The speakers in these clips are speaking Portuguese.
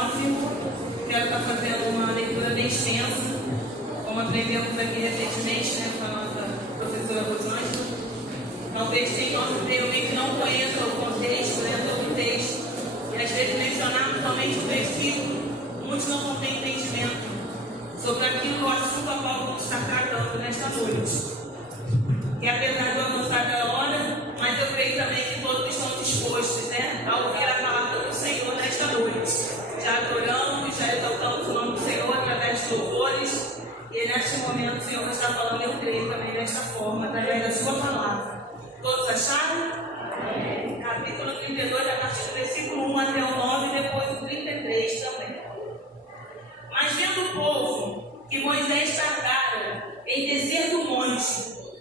9. Quero estar fazendo uma leitura bem extensa, como aprendemos aqui recentemente, com a nossa professora Rosângela. Talvez tenham alguém que não conheça o contexto, todo o texto, e às vezes mencionar somente o versículo, muitos não vão ter entendimento sobre aquilo, o assunto a qual vamos estar tratando nesta noite. E apesar do avançar da hora, mas eu creio também que todos estão dispostos, a ouvir a palavra do Senhor nesta noite. Já adoramos, já exaltamos o nome do Senhor através de louvores, e neste momento o Senhor está falando, eu creio também desta forma, através da sua palavra. Todos acharam? Amém. Capítulo 32, a partir do versículo 1 até o 9, e depois o 33 também. Mas vendo o povo que Moisés tardara em descer do monte,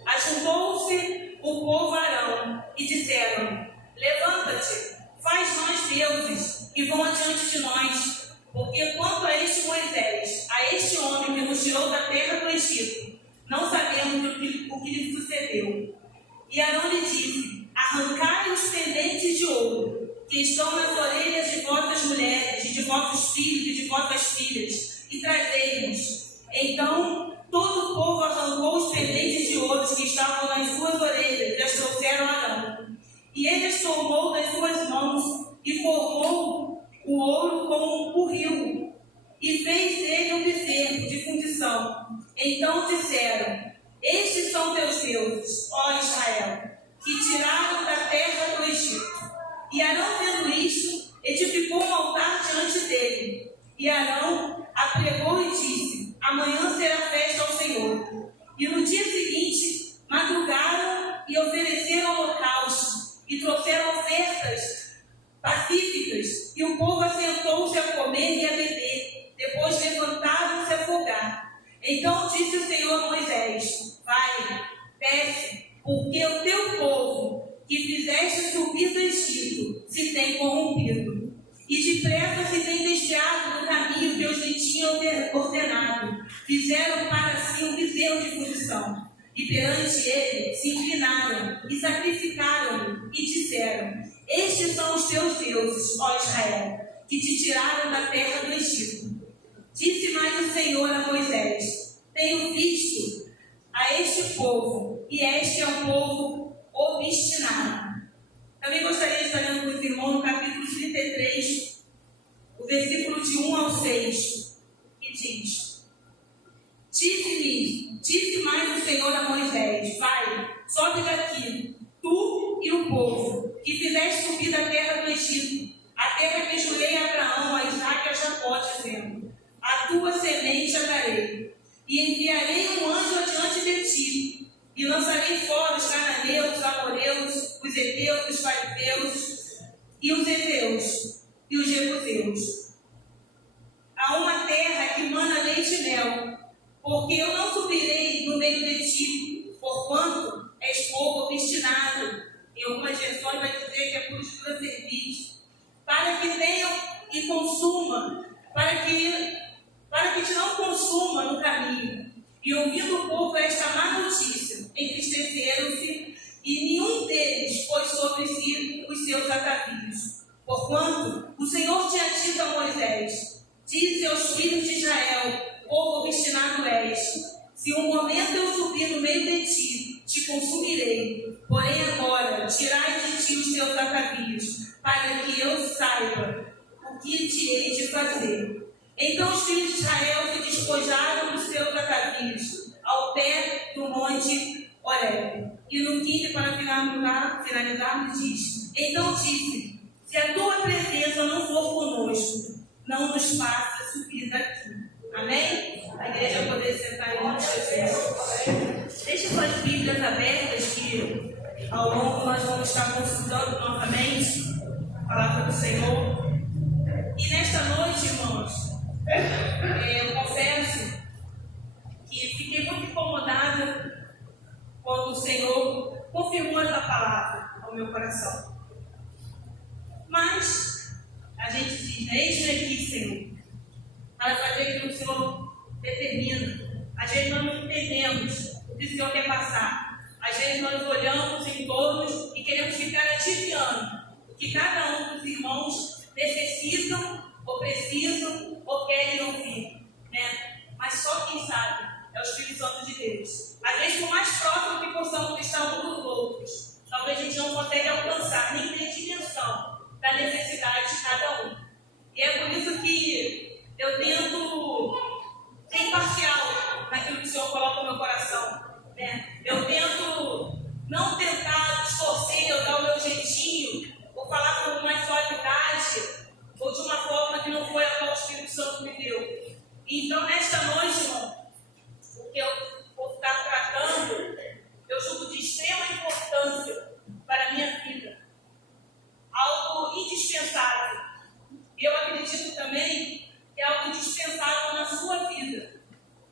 ajuntou-se o povo a Arão e disseram: levanta-te, faz nós deuses que vão adiante de nós, porque quanto a este Moisés, a este homem que nos tirou da terra do Egito, não sabemos o que lhe sucedeu. E Arão lhe disse: arrancai os pendentes de ouro que estão nas orelhas de vossas mulheres, e de vossos filhos e de vossas filhas, e trazei-nos. Então todo o povo arrancou os pendentes de ouro que estavam nas suas orelhas e as trouxeram a Arão. E ele as tomou das suas mãos e formou o ouro como um burril, e fez dele um bezerro de fundição. Então disseram: estes são teus deuses, ó Israel, que tiraram da terra do Egito. E Arão, vendo isto, edificou um altar diante dele. E Arão apregou e disse: amanhã será festa ao Senhor. E no dia seguinte madrugaram e ofereceram holocaustos e trouxeram ofertas pacíficas. E o povo assentou-se a comer e a beber. Depois levantaram-se a folgar. Então disse o Senhor a Moisés: vai, desce, porque o teu povo que fizeste subir do Egito se tem corrompido, e depressa se tem desviado do caminho que eu lhe tinha ordenado. Fizeram para si um bezerro de fundição, e perante ele se inclinaram e sacrificaram-lhe, e disseram: estes são os teus deuses, ó Israel, que te tiraram da terra do Egito. Disse mais o Senhor a Moisés: tenho visto a este povo, e este é um povo obstinado. Também gostaria de estar lendo com os irmãos no capítulo 33, o versículo de 1 ao 6, que diz: disse mais o Senhor a Moisés: vai, sobe daqui, tu e o povo, que fizeste subir da terra do Egito, a terra que jurei a Abraão, a Isaque e a Jacó, dizendo: a tua semente a darei, e enviarei um anjo adiante de ti, e lançarei fora os cananeus, os amoreus, os heteus, os fariseus, e os heveus, e os jebuseus, a uma terra que mana leite e mel, porque eu não subirei no meio de ti, porquanto és povo obstinado. Em algumas versões vai dizer que é por escura cerviz, para que tenham e consuma, para que te não consuma no caminho. E ouvindo o povo esta má notícia, entristeceram-se, e nenhum deles pôs sobre si os seus atavios. Porquanto o Senhor tinha dito a Moisés: dize aos filhos de Israel, povo obstinado és: se um momento eu subir no meio de ti, te consumirei. Porém agora tirai de ti os teus atavios, para que eu saiba o que te hei de fazer. Então os filhos de Israel se despojaram dos seus atavios ao pé do monte Horebe. E no 15, para finalizar, diz: então disse: se a tua presença não for conosco, não nos faça subir daqui. Amém? A igreja poder sentar em nome de Jesus. Deixe suas Bíblias abertas, que ao longo nós vamos estar consultando novamente a palavra do Senhor. E nesta noite, irmãos, eu confesso que fiquei muito incomodada quando o Senhor confirmou essa palavra ao meu coração. Mas a gente diz: eis-me aqui, Senhor, para fazer aquilo que o Senhor determina. Às vezes nós não entendemos o que o Senhor quer passar. Às vezes nós olhamos em torno e queremos ficar adivinhando o que cada um dos irmãos necessitam ou precisam Então, nesta noite, irmão, o que eu vou estar tratando, eu julgo de extrema importância para a minha vida. Algo indispensável. E eu acredito também que é algo indispensável na sua vida.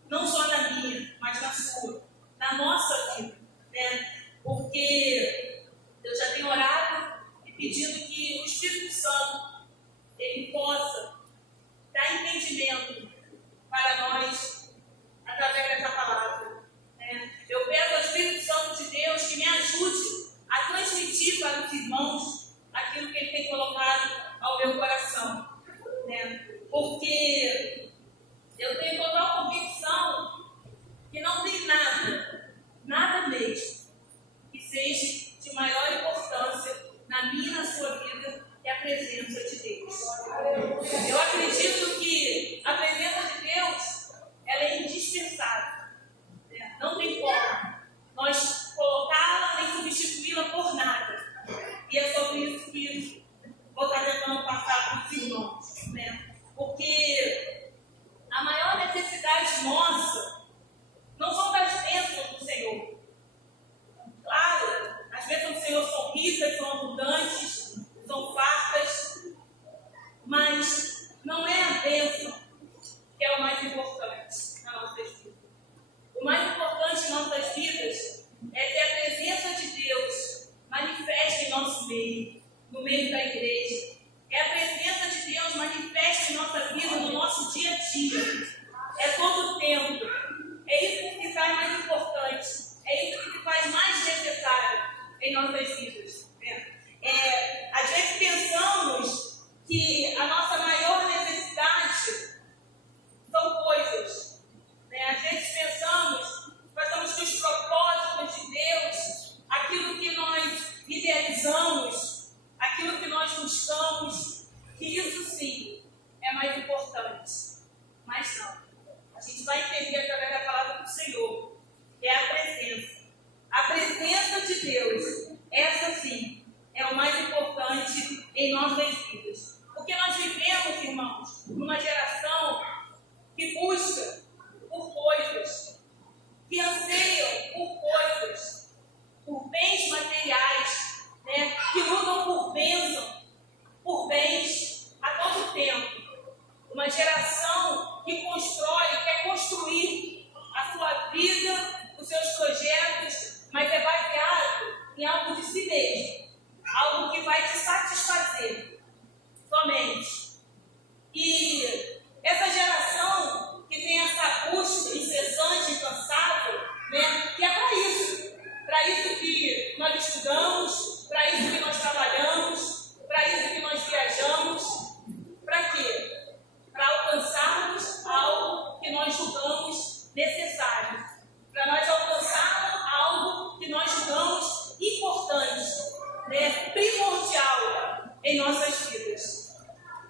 Não só na minha, mas na sua. Na nossa vida. Né? Porque eu já tenho orado e pedido que o Espírito Santo ele possa dar entendimento para nós através dessa palavra. Né? Eu peço ao Espírito Santo de Deus que me ajude a transmitir para os irmãos aquilo que Ele tem colocado ao meu coração. Né? Porque eu tenho total convicção que não tem nada mesmo, que seja de maior importância na minha e na sua vida que a presença de Deus. Eu acredito que a presença de Deus ela é indispensável. Né? Não tem como nós colocá-la nem substituí-la por nada. E é sobre isso que vou estar tentando passar para os irmãos. Né? Porque a maior necessidade nossa não são das bênçãos do Senhor. Claro, as bênçãos do Senhor são ricas, são abundantes, são fartas, mas não é a bênção que é o mais importante na nossa vida. O mais importante em nossas vidas é ter a presença de Deus manifesta em nosso meio, no meio da igreja. É a presença de Deus manifesta em nossa vida, no nosso dia a dia. É todo o tempo. É isso que faz mais importante. É isso que se faz mais necessário em nossas vidas. Às vezes pensamos que a nossa maior necessidade são coisas. Às vezes pensamos, passamos que os propósitos de Deus, aquilo que nós idealizamos, aquilo que nós buscamos, que isso sim é mais importante. Mas não. A gente vai entender através da palavra do Senhor. É a presença. A presença de Deus, essa sim, é o mais importante em nossas vidas. Porque nós vivemos, irmãos, numa geração que busca por coisas, que anseiam por coisas, por bens materiais, né? Que lutam por bênção, por bens a todo tempo. Uma geração que constrói, quer construir a sua vida, os seus projetos, mas é baseado em algo de si mesmo, algo que vai te satisfazer somente. E essa geração que tem essa busca incessante, incansável, né, que é para isso que nós estudamos, para isso que nós trabalhamos, para isso que nós viajamos. Para quê? Para alcançarmos algo que nós julgamos necessário, para nós alcançarmos algo que nós julgamos importante, né, primordial em nossas vidas.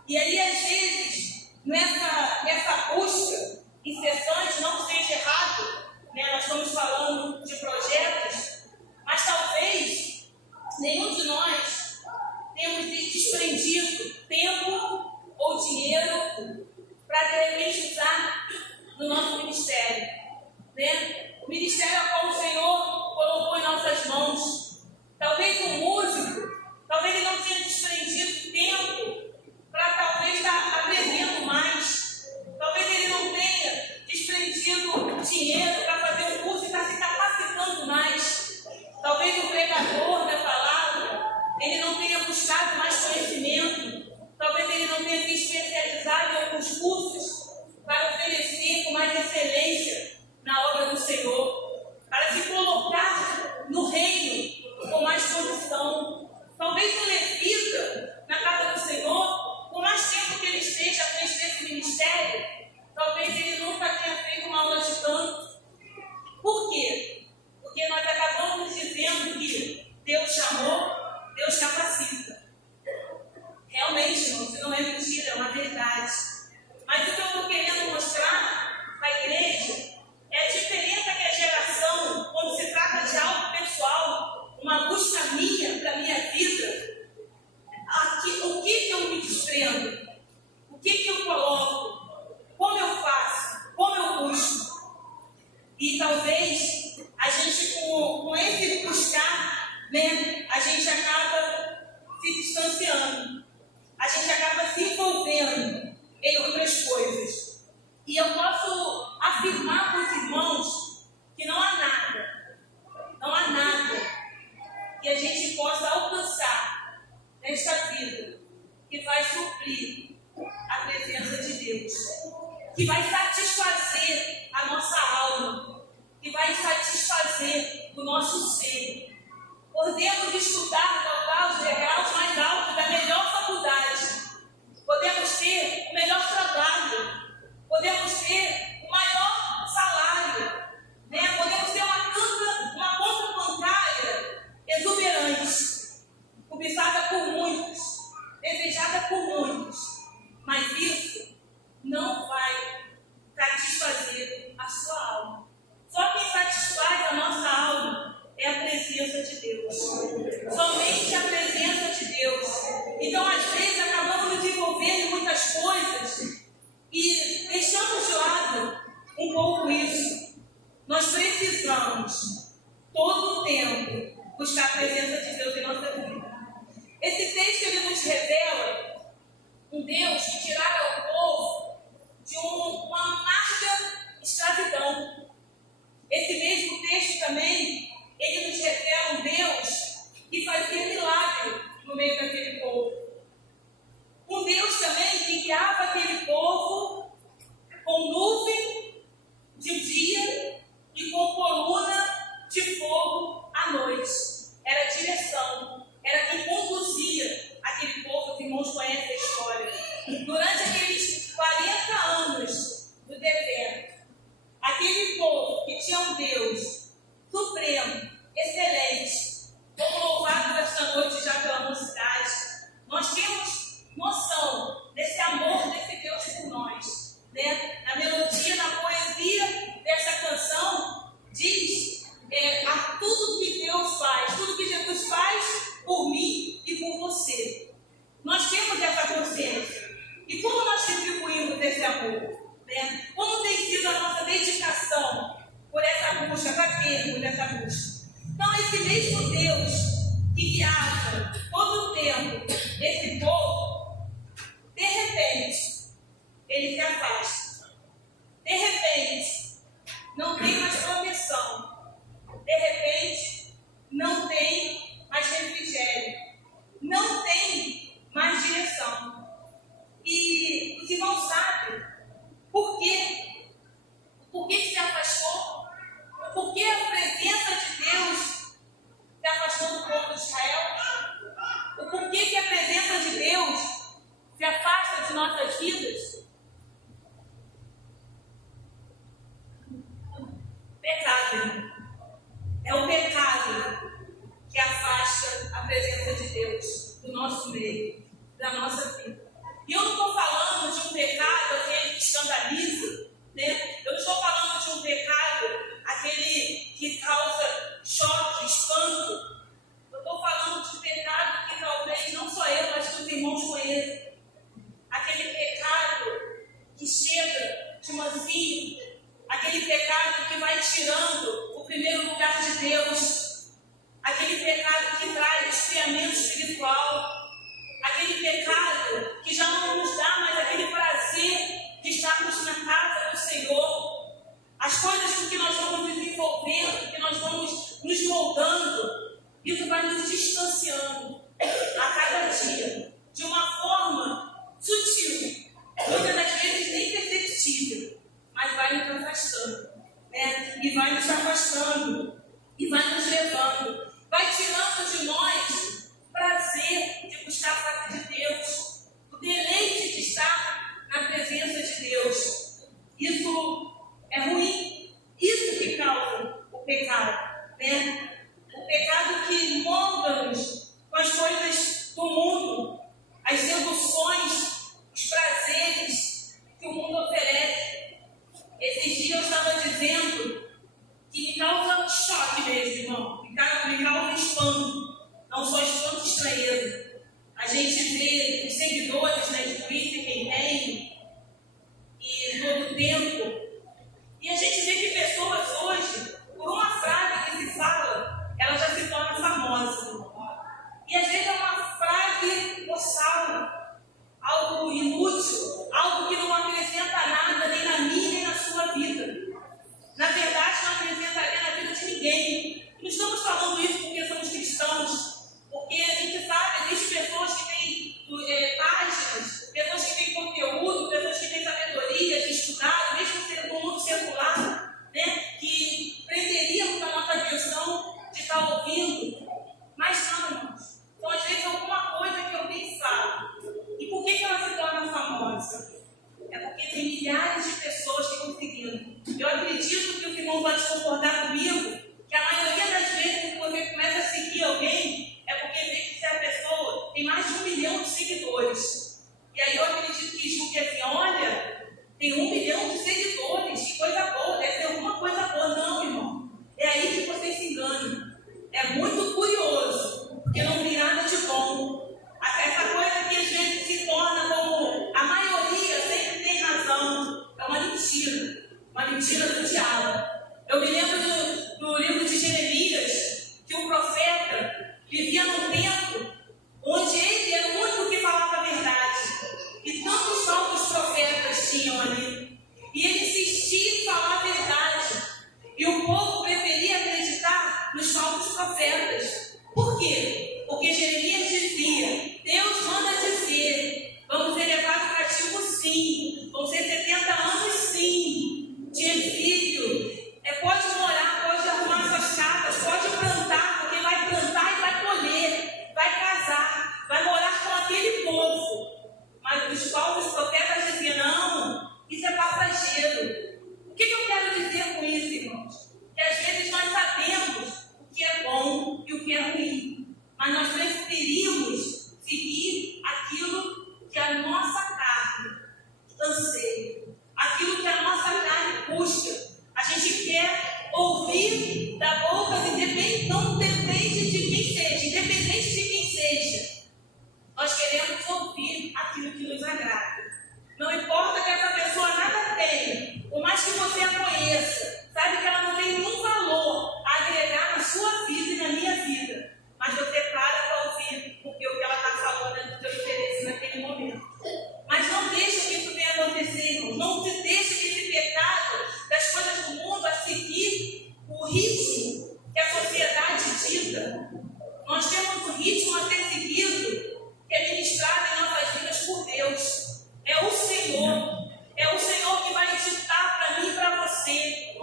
E aí, às vezes, nessa busca incessante, não seja errado, né, nós estamos falando de projetos, mas talvez nenhum de nós temos desprendido tempo ou dinheiro para de repente usar no nosso ministério. Né? O ministério ao qual o Senhor colocou em nossas mãos. Talvez um músico, talvez ele não tenha desprendido tempo para talvez estar aprendendo mais. Talvez ele não tenha desprendido dinheiro para fazer um curso e estar se capacitando mais. Talvez o pregador da palavra, ele não tenha buscado mais conhecimento. Talvez ele não tenha se especializado em alguns cursos para oferecer com mais excelência na obra do Senhor, para se colocar no reino com mais condição. Talvez o levita na casa do Senhor, por mais tempo que ele esteja à frente desse ministério, talvez ele nunca tenha feito uma aula de canto. Por quê? Porque nós acabamos dizendo que Deus chamou, Deus capacita. Realmente, irmão, isso não é mentira, é uma verdade. Mas o que eu estou querendo mostrar que vai satisfazer a nossa alma, que vai satisfazer o nosso ser. Podemos estudar, galgar os degraus mais altos da melhor faculdade, podemos ter o melhor trabalho, podemos ter o maior salário, né? Podemos ter uma conta bancária exuberante, cobiçada por muitos, desejada por muitos, mas isso não vai satisfazer a sua alma. Só quem satisfaz a nossa alma é a presença de Deus. Somente a presença de Deus. Então, às vezes, acabamos nos envolvendo em muitas coisas e deixamos de lado um pouco isso. Nós precisamos, todo o tempo, buscar a presença de Deus em nossa vida. Esse texto, ele nos revela um Deus que tirara o povo de uma amarga escravidão. Esse mesmo texto também, ele nos revela um Deus que fazia milagre no meio daquele povo. Um Deus também que guiava aquele povo com nuvem de dia e com coluna de fogo à noite. Era a direção, era quem conduzia aquele povo. Os irmãos conhecem a história. Durante aqueles 40 anos do deserto, aquele povo que tinha um Deus supremo, excelente, como louvado esta noite já pela mocidade, nós temos noção desse amor desse Deus por nós, né? Na melodia, na poesia dessa canção, diz a tudo que Deus faz, tudo que Jesus faz por mim e por você. Nós temos essa consciência. E como nós retribuímos esse amor? Né? Como tem sido a nossa dedicação por essa busca, para termos essa busca? Então, esse mesmo Deus que guiava todo o tempo esse povo, de repente, ele se afasta. De repente, não tem mais proteção. De repente, não tem mais refrigério. Não tem mais direção. E os irmãos sabem por quê? Por que se afastou? Por que a presença de Deus se afastou do povo de Israel? O porquê que a presença de Deus se afasta de nossas vidas? Pecado. É o pecado que afasta a presença de Deus do nosso meio, da nossa vida. E eu não estou falando de um pecado aquele que escandaliza, né? Eu não estou falando de um pecado aquele que causa choque, espanto. Eu estou falando de um pecado que talvez não só eu, mas que os irmãos conheçam. Aquele pecado que chega de mansinho, aquele pecado que vai tirando o primeiro lugar de Deus, aquele pecado que traz esfriamento espiritual, aquele pecado que já não nos dá mais aquele prazer de estarmos na casa do Senhor. As coisas com que nós vamos nos envolvendo, que nós vamos nos moldando, isso vai nos distanciando a cada dia, de uma forma sutil, muitas das vezes nem perceptível, mas vai nos afastando, né? E vai nos afastando, e vai nos levando, vai tirando de nós prazer de buscar a face de Deus. é porque tem milhares de pessoas que estão seguindo. Eu acredito que o irmão pode concordar comigo, que a maioria das vezes que você começa a seguir alguém, é porque vê que essa pessoa tem mais de 1 milhão de seguidores. E aí eu acredito que julgue assim, olha, tem 1 milhão de seguidores, que coisa boa, deve ter alguma coisa boa. Não, irmão. É aí que você se engana. É muito curioso, porque não tem nada de bom. Essa coisa que às vezes se torna como a maioria sempre tem razão, é uma mentira do diabo. Eu me lembro do livro de Jeremias, que o profeta vivia num tempo onde ele era o único que falava a verdade. E tantos falsos profetas tinham ali. E ele insistia em falar a verdade. E o povo preferia acreditar nos falsos profetas. Por quê? Porque Jeremias dizia, Deus manda dizer, vamos ser levados cativo sim, vão ser 70 anos sim, de exílio. Pode morar, pode arrumar suas casas, pode plantar, porque vai plantar e vai colher, vai casar, vai morar com aquele povo. Mas os falsos profetas diziam, não, isso é passageiro. O que eu quero dizer com isso, irmãos? Que às vezes nós sabemos o que é bom e o que é ruim, mas nós preferimos seguir aquilo que a nossa carne anseia, aquilo que a nossa carne busca. A gente quer ouvir da boca, não depende de quem seja, independente de quem seja. Nós queremos ouvir aquilo que nos agrada. Não importa que essa pessoa nada tenha, por mais que você a conheça, sabe que ela não tem nenhum valor a agregar na sua vida e na minha vida. Mas você para ouvir, porque o que ela está falando é do teu interesse naquele momento. Mas não deixe que isso venha acontecer, irmãos. Não se deixe que esse pecado das coisas do mundo a seguir o ritmo que a sociedade dita. Nós temos um ritmo a ser seguido, que é ministrado em nossas vidas por Deus. É o Senhor que vai ditar para mim e para você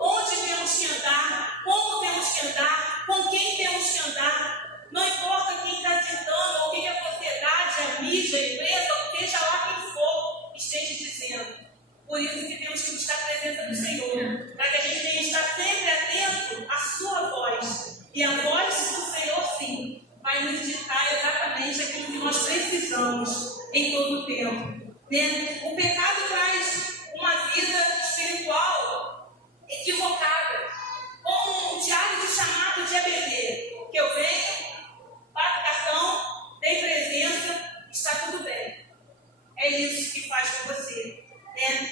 onde temos que andar, como temos que andar, com quem temos que andar. Não importa quem está ditando, ou o que a sociedade, a mídia, a empresa, ou seja lá quem for, esteja dizendo. Por isso que temos que buscar a presença do Senhor, para que a gente tenha que estar sempre atento à sua voz. E a voz do Senhor, sim, vai nos ditar exatamente aquilo que nós precisamos em todo o tempo. O pecado traz uma vida espiritual equivocada, como um diário de chamado de EBD, que eu venho, bato cartão, dei presença, está tudo bem. É isso que faz com você.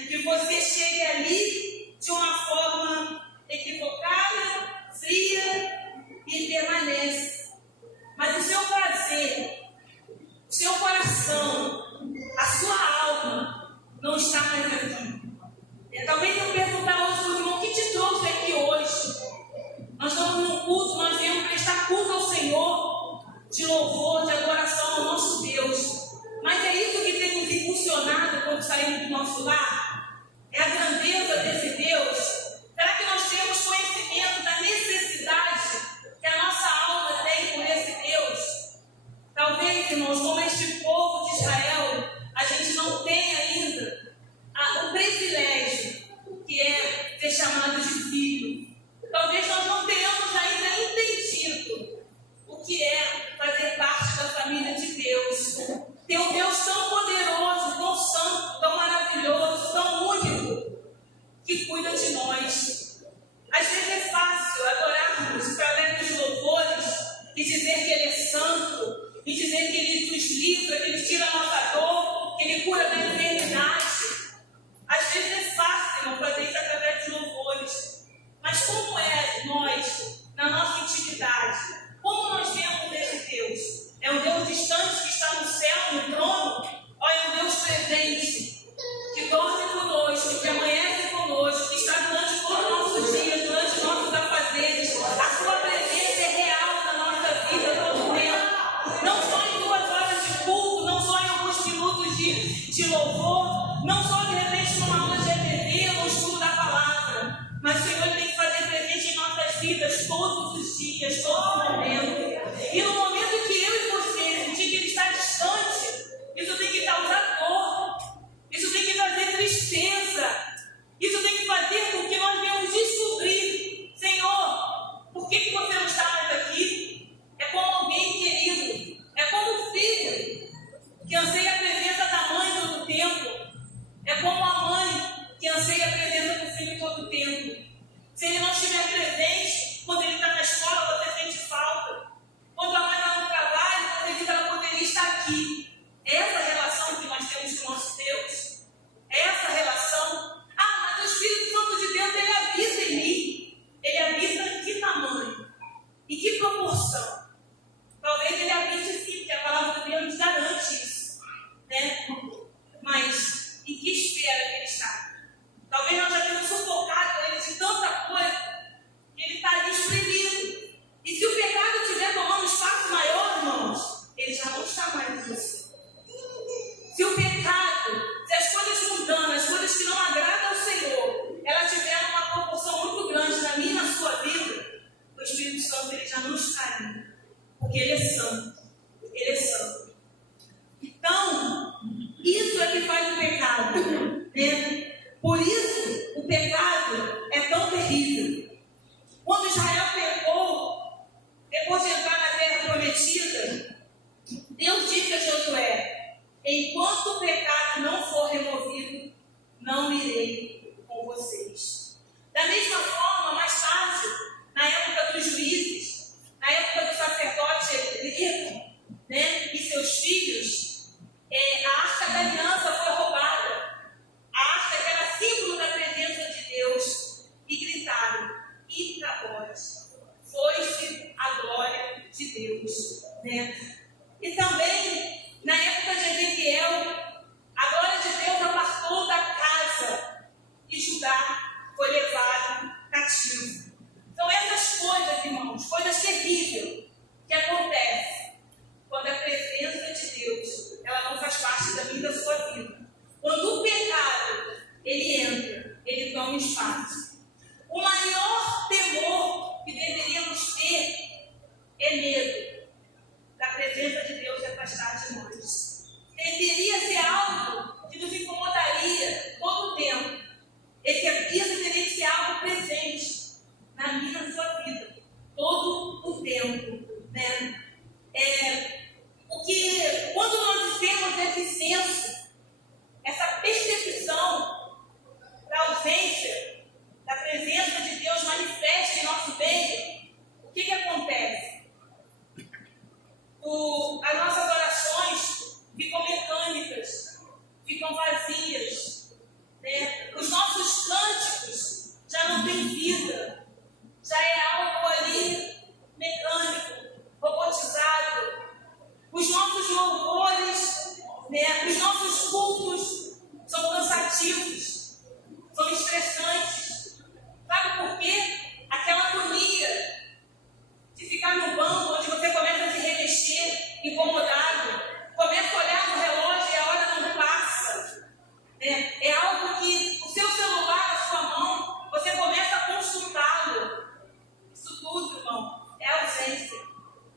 Que você chegue ali de uma forma equivocada, fria e permanece. Mas o seu prazer, o seu coração, a sua alma não está mais aqui. Talvez eu perguntar hoje para o irmão, o que te trouxe aqui hoje? Nós estamos num culto, nós viemos prestar culto ao Senhor, de louvor, de adoração ao nosso Deus. Mas é isso que tem nos impulsionado quando saímos do nosso lar? É a grandeza desse Deus? Será que nós temos conhecimento da necessidade que a nossa alma tem por esse Deus? Talvez, irmãos, como este povo de Israel, a gente não tem ainda o privilégio que é ser chamado de filho. Talvez nós não tenhamos ainda entendido o que é fazer parte da família de Deus. Ter um Deus tão poderoso, tão santo, tão maravilhoso, tão único, que cuida de nós. Às vezes é fácil adorarmos através dos louvores e dizer que Ele é santo, e dizer que Ele nos livra, que Ele tira a nossa dor, que Ele cura da enfermidade. Às vezes é fácil, irmão, fazer isso através dos louvores. Mas como é nós, na nossa intimidade? Como nós vemos esse Deus? É um Deus distante que está no céu, no trono? Ou é um Deus presente, que dorme conosco, que amanhece conosco, que está durante todo tristeza. Isso tem que fazer com que nós venhamos descobrir, Senhor, por que você não está mais aqui? É como alguém querido, é como um filho que anseia a presença da mãe todo o tempo. É como a mãe que anseia a presença do filho todo o tempo. Se ele não estiver presente, quando ele está na escola, você sente falta. Quando a mãe está no trabalho, você diz que ela poderia estar aqui. É essa relação que nós temos com o nosso Deus. É essa relação. Ah, mas o Espírito Santo de Deus, ele habita em mim. Ele habita em que tamanho? Em que proporção? Talvez ele habite sim, porque a palavra de Deus garante isso. Né? Mas em que esfera que ele está? Talvez nós já tenhamos sufocado ele de tanta coisa que ele está ali espremido. E se o pecado estiver tomando um espaço maior, irmãos, ele já não está mais em você. Se o pecado, se as coisas mundanas, as coisas que não agradam ao Senhor, elas tiverem uma proporção muito grande na minha e na sua vida, o Espírito Santo ele já não está ali. Porque ele é santo. Ele é santo. Então, isso é que faz o pecado. Né? Por isso, o pecado é tão terrível. Quando Israel pecou, depois de entrar na terra prometida, Deus disse a Josué: enquanto o pecado não for removido, não irei com vocês. Da mesma forma, mais tarde, na época dos juízes, na época do sacerdote Eliakim, né, e seus filhos, a arca da aliança foi roubada. A arca que era símbolo da presença de Deus. E gritaram: Icabode, foi-se a glória de Deus. Né? E também, na época de Ezequiel, a glória de Deus apartou da casa e Judá foi levado cativo. São essas coisas, irmãos, coisas terríveis que acontecem quando a presença de Deus ela não faz parte da minha e da sua vida. Quando o pecado ele entra, ele toma espaço. O maior temor que deveríamos ter é medo da presença de Deus se afastar de nós. Deveria ser algo que nos incomodaria todo o tempo. Isso teria que ser algo presente na minha e na sua vida, todo o tempo. Né? Porque quando nós temos esse senso, essa percepção da ausência da presença de Deus manifesta em nosso meio, o que acontece? As nossas orações ficam mecânicas, ficam vazias, né? Os nossos cânticos já não têm vida, já é algo ali mecânico, robotizado. Os nossos louvores, né? Os nossos cultos são cansativos, são estressantes. Sabe por quê? Aquela agonia de ficar no banco, onde você começa a se remexer, incomodado, começa a olhar no relógio e a hora não passa. Né? É algo que o seu celular, a sua mão, você começa a consultá-lo. Isso tudo, irmão, é ausência.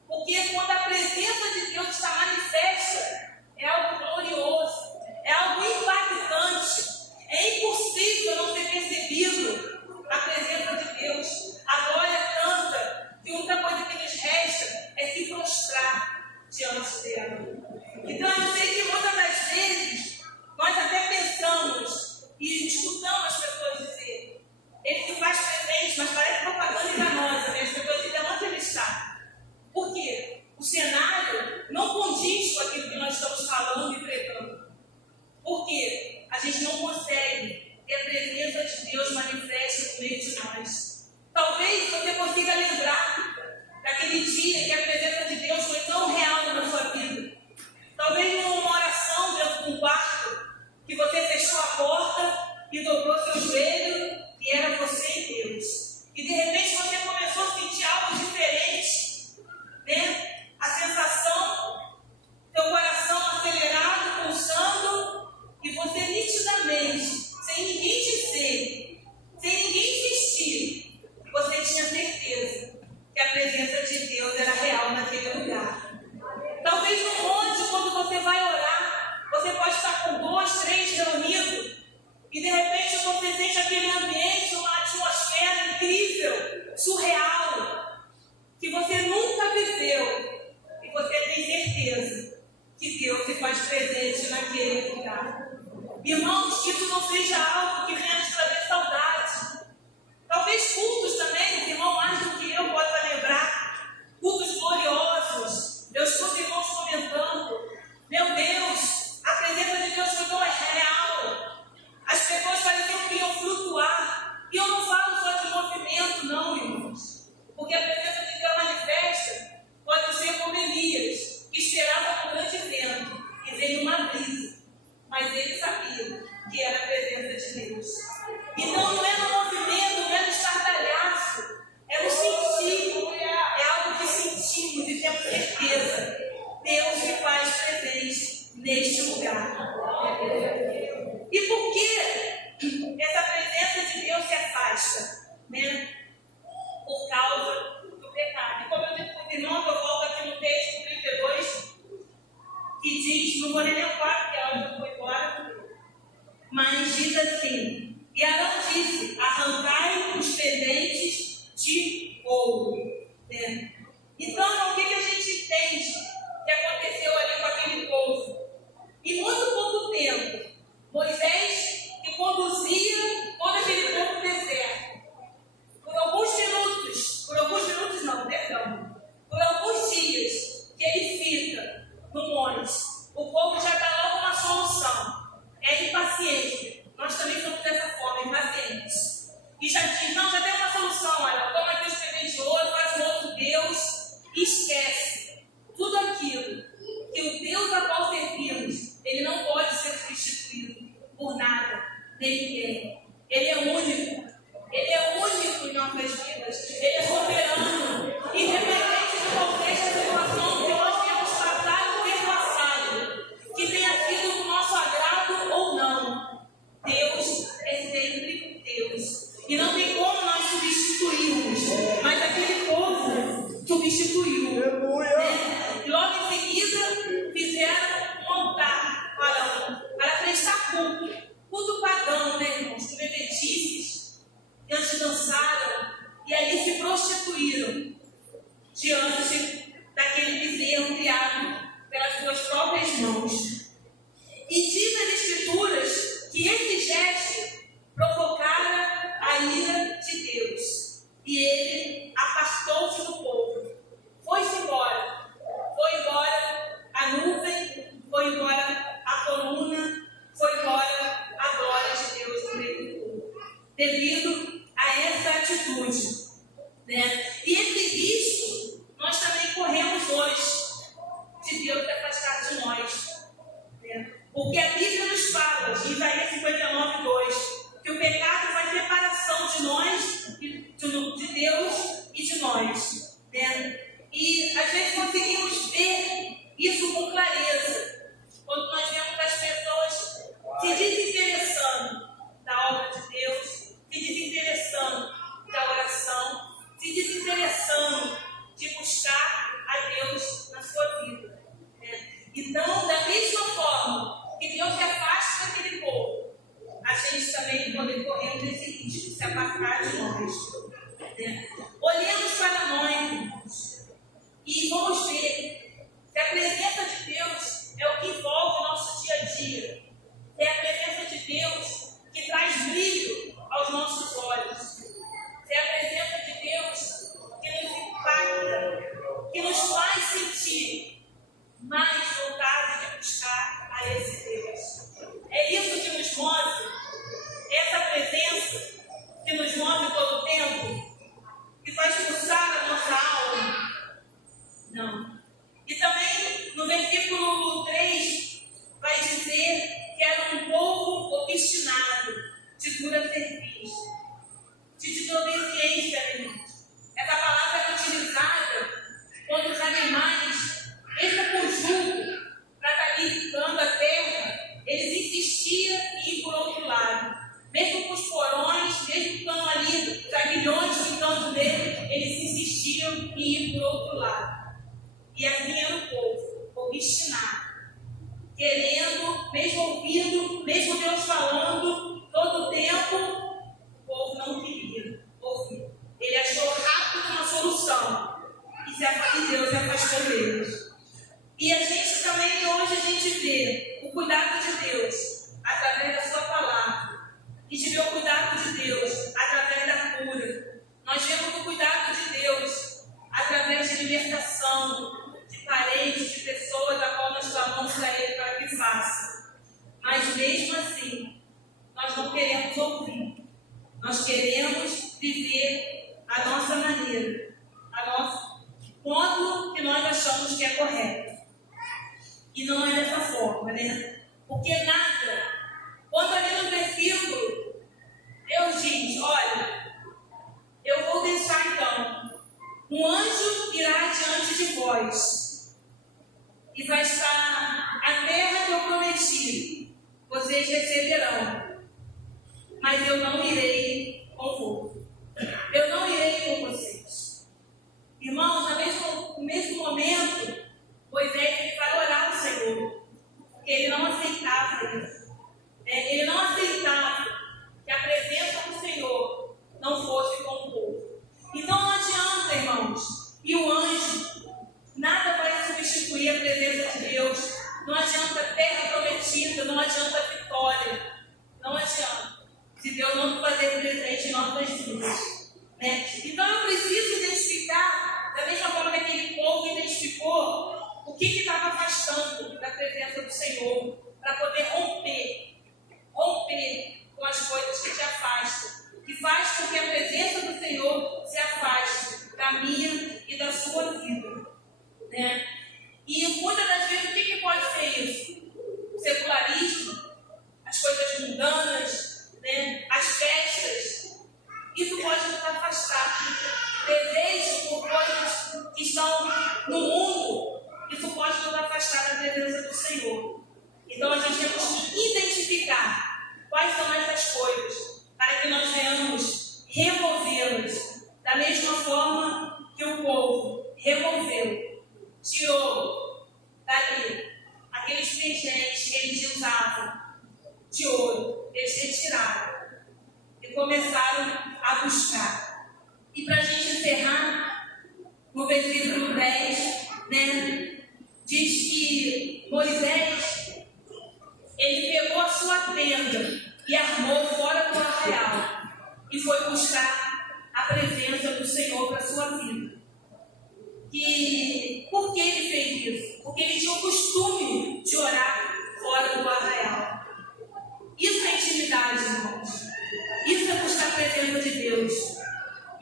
Porque quando a presença de Deus está manifesta, é algo glorioso, é algo impactante. É impossível não ser percebido a presença de Deus. A glória é tanta que a única coisa que nos resta é se prostrar diante dela. Então eu sei que muitas das vezes nós até pensamos e escutamos as pessoas dizer: ele se faz presente, mas parece propaganda enganosa, né? As pessoas dizem: onde ele está? Por quê? O cenário não condiz com aquilo que nós estamos falando e pregando. Por quê? A gente não consegue ter a presença de Deus manifesta no meio de nós. Talvez você consiga lembrar daquele dia que a presença de Deus foi tão real na sua vida. Talvez numa oração dentro de um quarto, que você fechou a porta e dobrou seu joelho e era você e Deus. E de repente você começou a sentir algo diferente, né? A sensação, teu coração acelerado, pulsando, e você nitidamente, sem ninguém dizer, sem ninguém insistir, você tinha certeza que a presença de Deus era real naquele lugar. Talvez no monte, quando você vai orar, você pode estar com 2, 3 reunidos, Irmãos, que isso não seja algo que venha nos trazer saudade. Talvez cultos também, o irmão mais do que eu possa lembrar. Cultos gloriosos. Eu escuto irmãos comentando. Meu Deus, a presença de Deus foi tão real. As pessoas pareciam que iam flutuar. E eu não falo só de movimento, não, irmãos. Porque a presença de Deus manifesta pode ser como Elias, que esperava um grande vento e veio uma brisa. Mas ele sabia que era a presença de Deus. Então não é no movimento, não é no estardalhaço, é no sentir. É algo que sentimos e temos certeza. Deus se faz presente neste lugar. E por que essa presença de Deus se afasta? Né? Por causa do pecado. E como eu disse para os irmãos, eu volto aqui no texto 32, que diz, não vou nem lembrar, porque a outra foi embora, mas diz assim: e Arão disse, arrancai os pendentes de ouro. Né? Então, o que a gente entende que aconteceu ali com aquele povo? Em muito pouco tempo, Moisés, que conduzia todo aquele povo no deserto, por alguns dias que ele fica no monte, o povo já dá logo uma solução. É a impaciência. Nós também somos dessa forma, impacientes. E já diz, não, já tem uma solução, olha, toma aqui os pendentes de ouro, faz um outro Deus, e esquece. Tudo aquilo que o Deus a qual servimos, ele não pode ser substituído por nada, nem ninguém. Ele é único. Ele é único em nossas vidas. Ele é soberano. Independente de qualquer situação que nós tenhamos passado ou ter passado, que tenha sido do nosso agrado ou não, Deus é sempre Deus. E não tem como nós substituirmos. Mas aquele povo substituiu. Né? E logo em seguida fizeram um altar para prestar culto. Culto pagão, né, irmãos? Com bebedices. Eles dançaram e ali se prostituíram diante daquele bezerro criado pelas suas próprias mãos. E diz nas Escrituras que esse gesto provocara a ira de Deus. E ele afastou-se do povo. Foi-se embora. Foi embora a nuvem, foi embora a coluna, foi embora a glória de Deus no meio do povo. Devido a essa atitude. Né? E esse risco nós também corremos hoje de Deus se afastar de nós.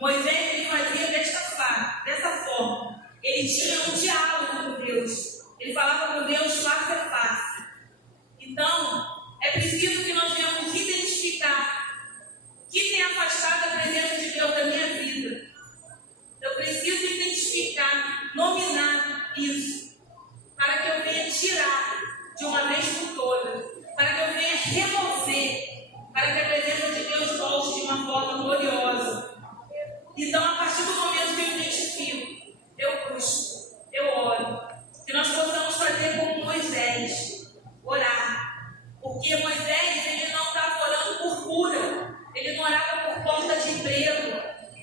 Moisés, ele fazia dessa forma. Ele tinha um diálogo com Deus. Ele falava com Deus face a face. Então, é preciso que nós venhamos identificar o que tem afastado a presença de Deus da minha vida. Eu preciso identificar, nominar isso, para que eu venha tirar de uma vez por todas, para que eu venha remover, para que a presença de Deus volte de uma forma gloriosa. Então, a partir do momento que eu identifico, eu busco, eu oro, que nós possamos fazer como Moisés, orar. Porque Moisés, ele não estava orando por cura, ele não orava por porta de emprego,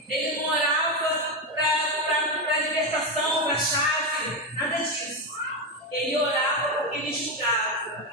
ele não orava para libertação, para chave, nada disso. Ele orava porque ele julgava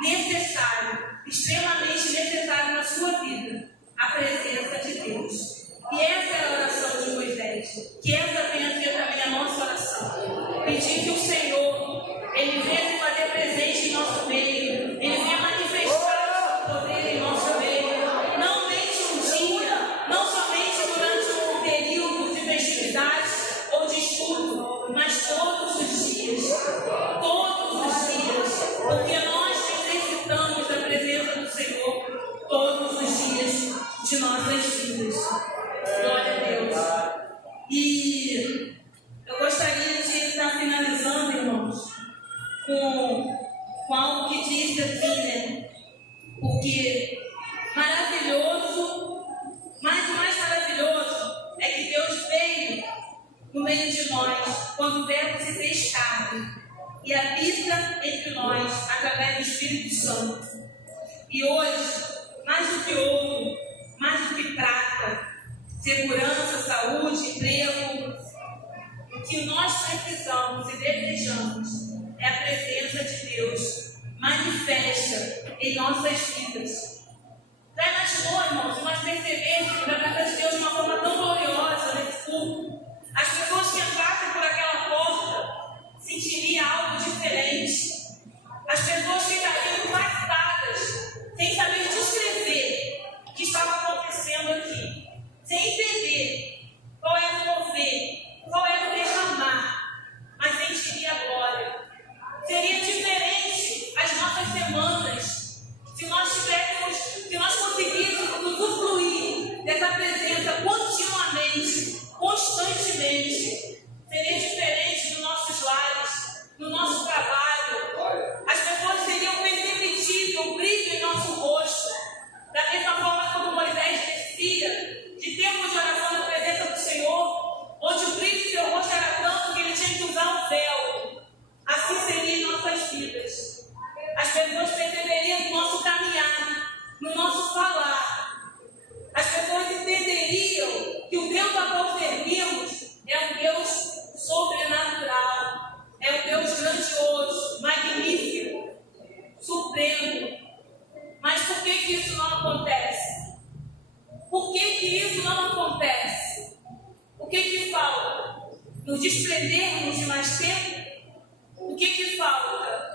necessário, extremamente necessário na sua vida, a presença de Deus. E essa é a oração de Moisés. Que essa venha ser também a nossa oração. Pedir que o Senhor, ele venha se fazer presente em nosso meio, ele venha manifestar o seu poder em nosso meio. Não somente um dia, não somente durante um período de festividade ou de estudo, mas todos os dias. Todos os dias. Porque nós necessitamos da presença do Senhor todos os dias de nossas vidas. Glória a Deus. E eu gostaria de estar finalizando, irmãos, com algo que diz assim, né? Porque maravilhoso, mas o mais maravilhoso é que Deus veio no meio de nós quando o Verbo se fez carne e habita entre nós através do Espírito Santo. E hoje, mais do que ouro, mais do que prata, segurança, saúde, emprego, o que nós precisamos e desejamos é a presença de Deus manifesta em nossas vidas. Já imaginou, irmãos, se nós percebêssemos a presença de Deus de uma forma tão gloriosa nesse culto? As pessoas que entrassem por aquela porta sentiriam algo diferente. As pessoas ficariam impactadas, sem saber descrever o que estava acontecendo aqui, sem entender qual era o mover, qual era o derramar, mas sentiria a glória. Seria diferente as nossas semanas se nós conseguíssemos usufruir dessa presença continuamente, constantemente. Seria diferente nos nossos lares, no nosso trabalho. As pessoas teriam perceptível o brilho em nosso rosto, da mesma forma como Moisés descia de tempos de oração na presença do Senhor, onde o brilho do seu rosto era tanto que ele tinha que usar um véu. Assim seria em nossas vidas. As pessoas perceberiam no nosso caminhar, no nosso falar. As pessoas entenderiam que o Deus a qual servimos é um Deus sobrenatural, é um Deus grandioso, magnífico, supremo. Mas por que isso não acontece? Por que isso não acontece? O que falta? Nos desprendermos de mais tempo? O que falta?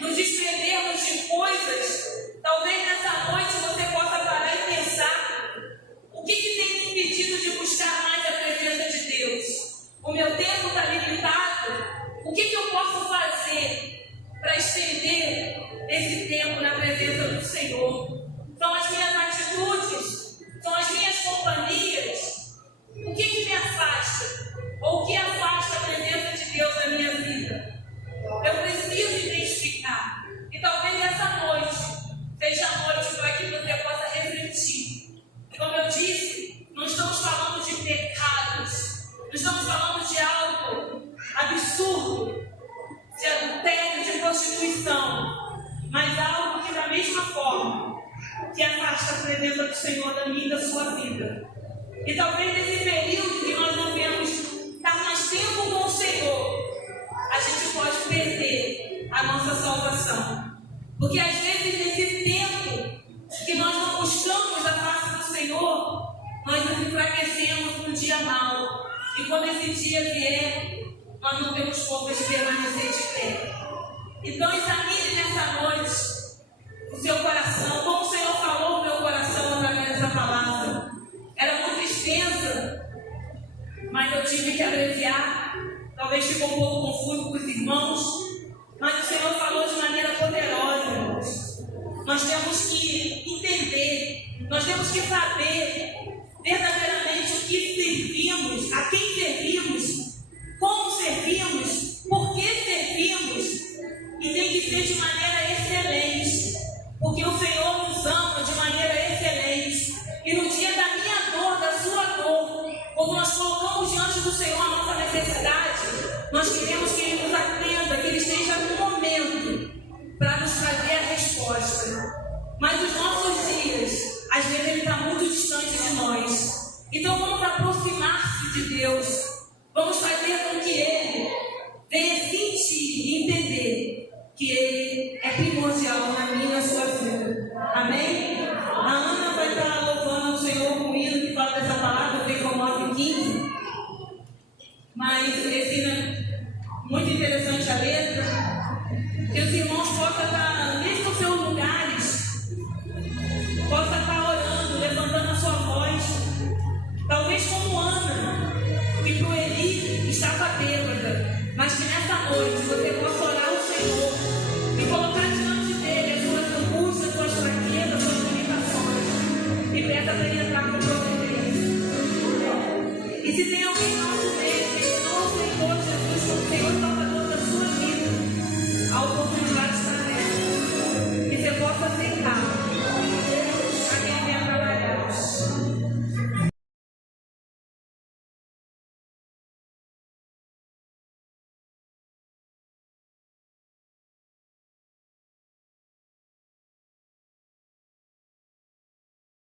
Nos desprendermos de coisas. Talvez nessa noite você possa parar e pensar: o que tem me impedido de buscar mais a presença de Deus? O meu tempo está limitado? O que eu posso fazer para estender esse tempo na presença do Senhor? São as minhas atitudes? São as minhas companhias? O que me afasta? Ou o que afasta a presença de Deus na minha vida? Eu preciso identificar. E talvez essa noite seja a noite para que você possa refletir. Como eu disse, não estamos falando de pecados, não estamos falando de algo absurdo, de adultério, de prostituição, mas algo que da mesma forma que afasta a presença do Senhor da minha e da sua vida. E talvez nesse período que nós não vemos estar mais tempo com o Senhor, a gente pode perder a nossa salvação. Porque às vezes nesse tempo que nós não buscamos a face do Senhor, nós nos enfraquecemos no dia mau. E quando esse dia vier, nós não temos força de permanecer de pé. Então examine nessa noite o seu coração, como o Senhor falou no meu coração através dessa palavra. Era muito extensa, tive que abreviar, talvez ficou um pouco confuso com os irmãos, mas o Senhor falou de maneira poderosa, irmãos. Nós temos que entender, nós temos que saber verdadeiramente o que servimos, a quem servimos, como servimos, por que servimos, e tem que ser de maneira excelente, porque o Senhor nos ama de maneira excelente, e no dia da minha dor, da sua dor, quando nós colocamos diante do Senhor a nossa necessidade, nós queremos que Ele nos atenda, que Ele esteja no momento para nos trazer a resposta. Mas os nossos dias, às vezes Ele está muito distante de nós. Então vamos aproximar-se de Deus. Vamos fazer com que Ele venha sentir e entender que Ele é primordial na minha e na sua vida. Amém? A Ana vai estar louvando ao Senhor comigo, que fala dessa palavra, vem com 9:15. Mas muito interessante a letra. Que os irmãos possam estar, mesmo nos seus lugares, possam estar orando, levantando a sua voz. Talvez como Ana, que para o Eli estava bêbada, mas que nessa noite você possa orar ao Senhor e colocar diante dele as suas angústias, as suas fraquezas, as suas limitações, e peça para ele entrar com providência. E se tem alguém no nosso meio que não aceitou Jesus como Senhor e Salvador da sua vida, a oportunidade está nela. Que você possa aceitar.